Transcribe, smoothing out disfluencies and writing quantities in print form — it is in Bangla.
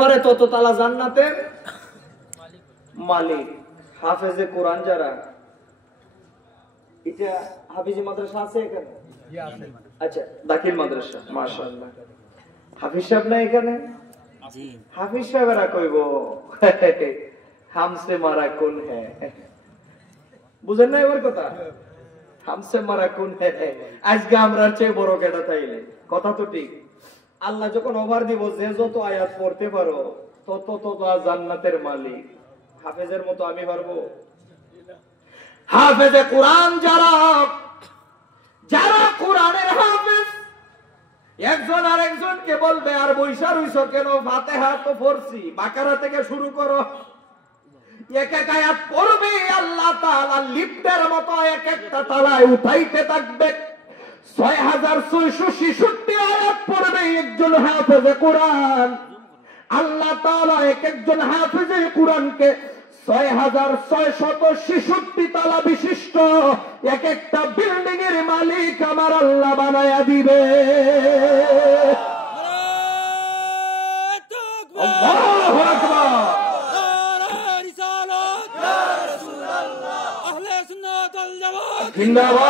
পারে তত তালা জান্নাতের মালিক। হাফেজে কোরআন যারা, এটা হাফিজি মাদ্রাসা আছে এখানে? আচ্ছা, দাখিল মাদ্রাসা, মাশাআল্লাহ। হাফিজ সাহেব না এখানে? হাফিজ সাহেবেরা কইব হামসে মারা কোন হ্যাঁ, বুঝেন না এবার কথা? হামসে মারা কোন হ্যাঁ, আজকে আমরা চেয়ে বড় কেটা তাইলে কথা তো ঠিক। আল্লাহ যখন ওভার দিব, যে যত আয়াত পড়তে পারো তত তত জান্নাতের মালিক। হাফেজের মতো আমি পারবো? হাফেজে কোরআন যারা, যারা কোরআনের হাফেজ, একজন আর একজনকে বলবে আর বৈশা রইছো কেন, ফাতিহা তো পড়ছি, বাকারা থেকে শুরু করো, এক এক আয়াত পড়বে, আল্লাহ তাআলা লিফটের মতো এক একটা তালায় উঠাইতে থাকবে। ৬৬৬৬ আয়াত পড়বে একজন হাফেজে কোরআন। আল্লাহ তাআলা এক একজন হাফেজে কোরআনকে ৬৬৬৬ তালা বিশিষ্ট এক একটা বিল্ডিং এর মালিক আমার আল্লাহ বানায়া দিবে। আল্লাহু আকবার। জিন্দাবাদ।